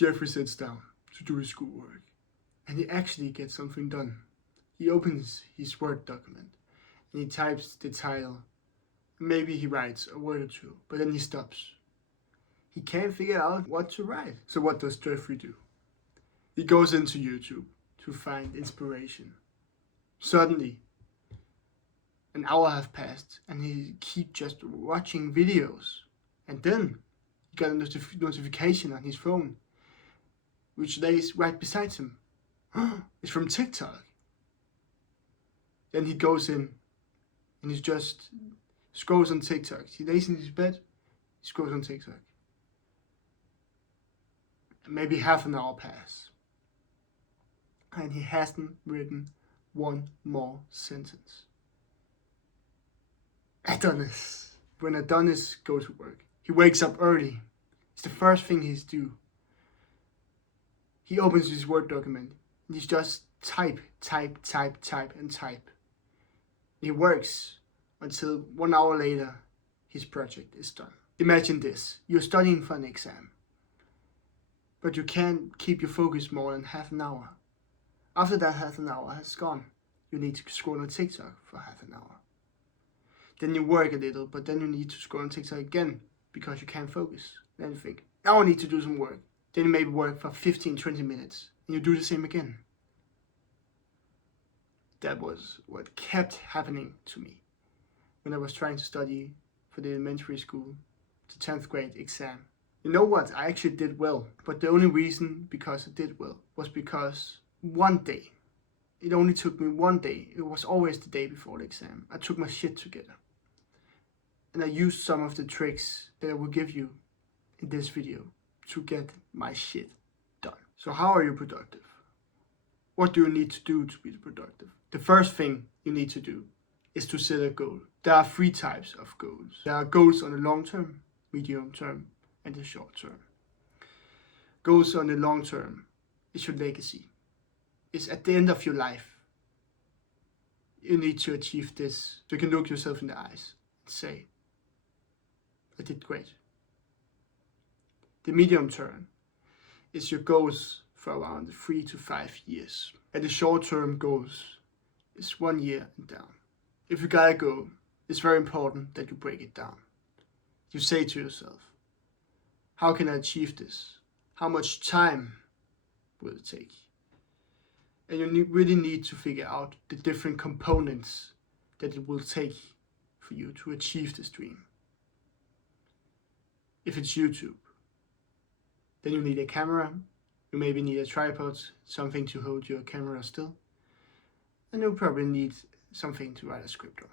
Jeffrey sits down to do his schoolwork, and he actually gets something done. He opens his Word document, and he types the title. Maybe he writes a word or two, but then he stops. He can't figure out what to write. So what does Jeffrey do? He goes into YouTube to find inspiration. Suddenly, an hour has passed, and he keeps just watching videos. And then he got a notification on his phone, which lays right beside him. It's from TikTok. Then he goes in, and he just scrolls on TikTok. He lays in his bed, he scrolls on TikTok. And maybe half an hour passes, and he hasn't written one more sentence. Adonis. When Adonis goes to work, he wakes up early. It's the first thing he's do. He opens his Word document, and he's just type. He works until 1 hour later, his project is done. Imagine this, you're studying for an exam, but you can't keep your focus more than half an hour. After that half an hour has gone, you need to scroll on TikTok for half an hour. Then you work a little, but then you need to scroll on TikTok again because you can't focus. Then you think, now I need to do some work. Then you maybe work for 15-20 minutes, and you do the same again. That was what kept happening to me when I was trying to study for the elementary school, the 10th grade exam. You know what? I actually did well, but the only reason because I did well was because one day, it only took me one day, it was always the day before the exam, I took my shit together. And I used some of the tricks that I will give you in this video to get my shit done. So how are you productive? What do you need to do to be productive? The first thing you need to do is to set a goal. There are 3 types of goals. There are goals on the long term, medium term, and the short term. Goals on the long term is your legacy. It's at the end of your life. You need to achieve this so you can look yourself in the eyes and say, I did great. The medium term is your goals for around 3 to 5 years. And the short term goals is 1 year and down. If you got a goal, it's very important that you break it down. You say to yourself, how can I achieve this? How much time will it take? And you really need to figure out the different components that it will take for you to achieve this dream. If it's YouTube, then you need a camera, you maybe need a tripod, something to hold your camera still, and you'll probably need something to write a script on.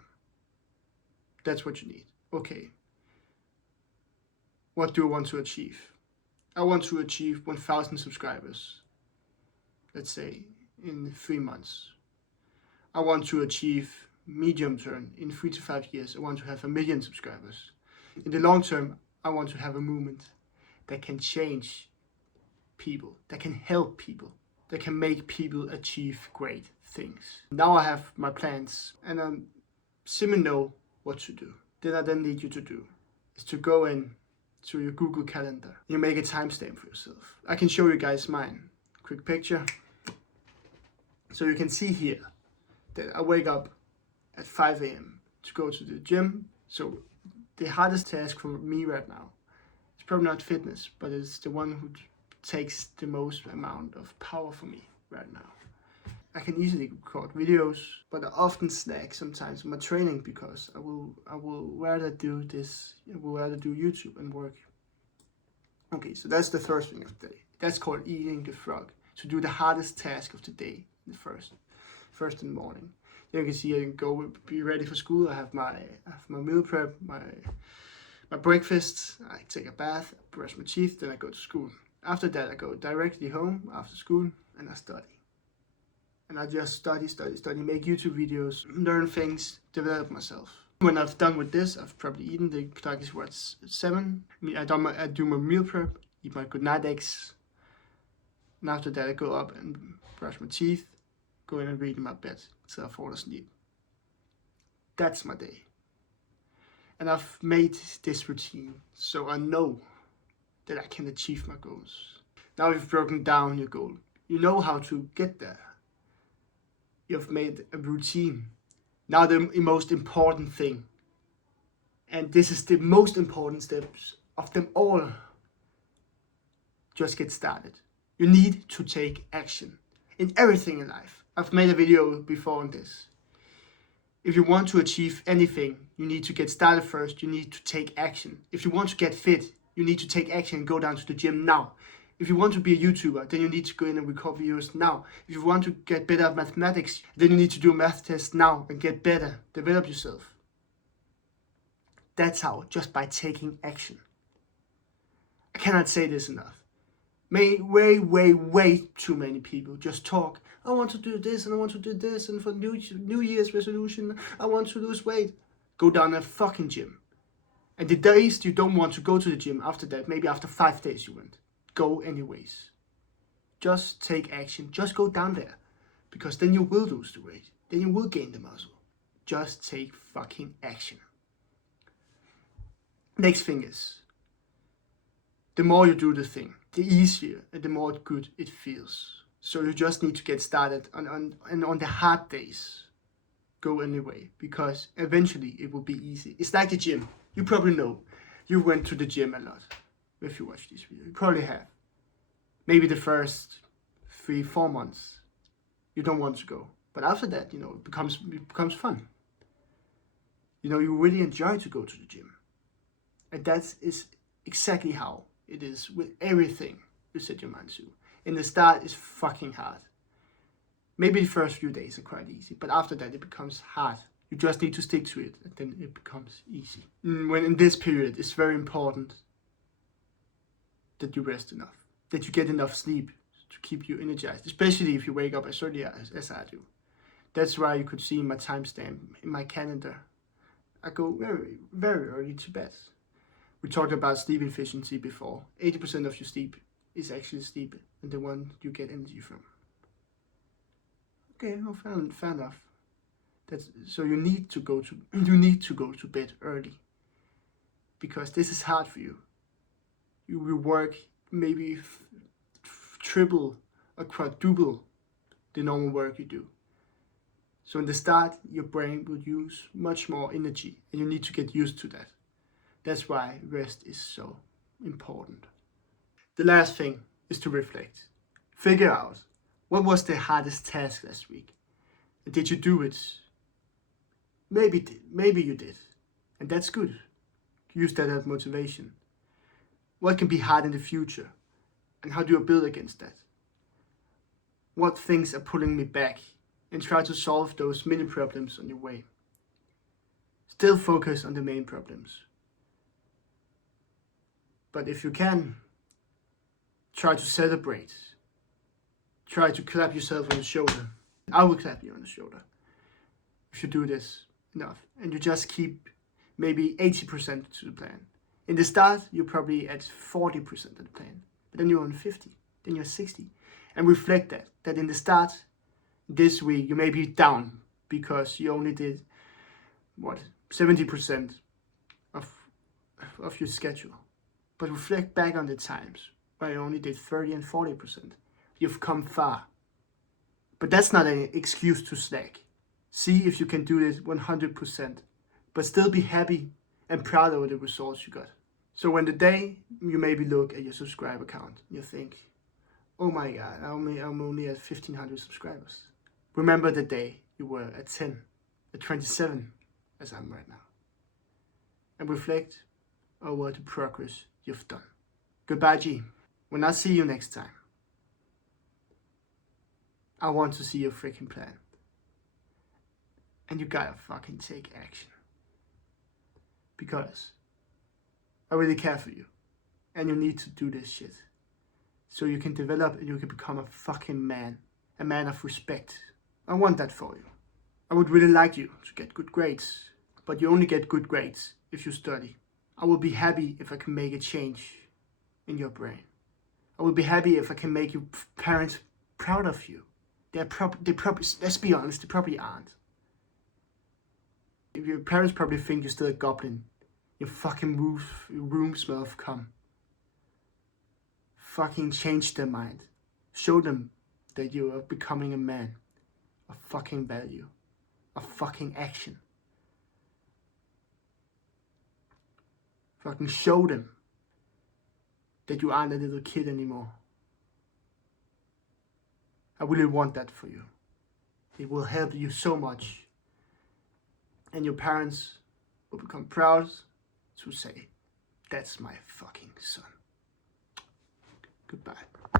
That's what you need. Okay. What do I want to achieve? I want to achieve 1,000 subscribers, let's say in 3 months. I want to achieve medium term in 3 to 5 years. I want to have 1 million subscribers. In the long term, I want to have a movement that can change people, that can help people, that can make people achieve great things. Now I have my plans and I simply know what to do. Then I need you to do is to go in to your Google Calendar. You make a timestamp for yourself. I can show you guys mine. Quick picture. So you can see here that I wake up at 5 a.m. to go to the gym. So the hardest task for me right now is probably not fitness, but it's the one who takes the most amount of power for me right now. I can easily record videos, but I often slack sometimes in my training because I will rather do this, I will rather do YouTube and work. Okay, so that's the first thing of the day. That's called eating the frog. To do the hardest task of the day, the first in the morning. Then you can see I can go be ready for school. I have my meal prep, my breakfast. I take a bath, brush my teeth, then I go to school. After that, I go directly home after school and I study. And I just study, make YouTube videos, learn things, develop myself. When I've done with this, I've probably eaten. The clock is what, 7? I do my meal prep, eat my good night eggs. And after that, I go up and brush my teeth, go in and read in my bed till I fall asleep. That's my day. And I've made this routine so I know that I can achieve my goals. Now you've broken down your goal. You know how to get there. You've made a routine. Now the most important thing, and this is the most important steps of them all, just get started. You need to take action in everything in life. I've made a video before on this. If you want to achieve anything, you need to get started first. You need to take action. If you want to get fit, you need to take action and go down to the gym now. If you want to be a YouTuber, then you need to go in and record videos now. If you want to get better at mathematics, then you need to do a math test now and get better. Develop yourself. That's how, just by taking action. I cannot say this enough. Way too many people just talk. I want to do this and I want to do this, and for New Year's resolution, I want to lose weight. Go down a fucking gym. And the days you don't want to go to the gym after that, maybe after 5 days you went, go anyways. Just take action. Just go down there. Because then you will lose the weight. Then you will gain the muscle. Just take fucking action. Next thing is, the more you do the thing, the easier and the more good it feels. So you just need to get started and on the hard days, go anyway, because eventually it will be easy. It's like the gym. You probably know. You went to the gym a lot. If you watch this video, you probably have. Maybe the first 3-4 months, you don't want to go. But after that, it becomes fun. You really enjoy to go to the gym. And that is exactly how it is with everything you set your mind to. In the start, it's fucking hard. Maybe the first few days are quite easy, but after that it becomes hard. You just need to stick to it, and then it becomes easy. When in this period, it's very important that you rest enough, that you get enough sleep to keep you energized, especially if you wake up as early as I do. That's why you could see my timestamp in my calendar. I go very early to bed. We talked about sleep efficiency before. 80% of your sleep is actually sleep, and the one you get energy from. Okay, well, fair enough. So you need to go to bed early, because this is hard for you. You will work maybe triple or quadruple the normal work you do. So in the start, your brain will use much more energy, and you need to get used to that. That's why rest is so important. The last thing is to reflect. Figure out, what was the hardest task last week? And did you do it? Maybe you did. And that's good. Use that as motivation. What can be hard in the future? And how do I build against that? What things are pulling me back? And try to solve those mini problems on your way. Still focus on the main problems. But if you can, try to celebrate. Try to clap yourself on the shoulder. I will clap you on the shoulder if you do this enough. And you just keep maybe 80% to the plan. In the start, you're probably at 40% of the plan. But then you're on 50. Then you're 60. And reflect that in the start, this week, you may be down because you only did, 70% of your schedule. But reflect back on the times where you only did 30 and 40%. You've come far. But that's not an excuse to slack. See if you can do this 100%, but still be happy and proud of the results you got. So when the day you maybe look at your subscriber count, you think, oh my God, I'm only at 1,500 subscribers. Remember the day you were at 10, at 27, as I'm right now. And reflect over the progress you've done. Goodbye, G. When I see you next time, I want to see your freaking plan. And you gotta fucking take action. Because I really care for you. And you need to do this shit. So you can develop and you can become a fucking man. A man of respect. I want that for you. I would really like you to get good grades. But you only get good grades if you study. I will be happy if I can make a change in your brain. I will be happy if I can make your parents proud of you. They probably, let's be honest, they probably aren't. If your parents probably think you're still a goblin. Your fucking room smells of cum. fucking change their mind. Show them that you are becoming a man of fucking value, of fucking action. Fucking show them that you aren't a little kid anymore. I really want that for you. It will help you so much. And your parents will become proud to say, that's my fucking son. Goodbye.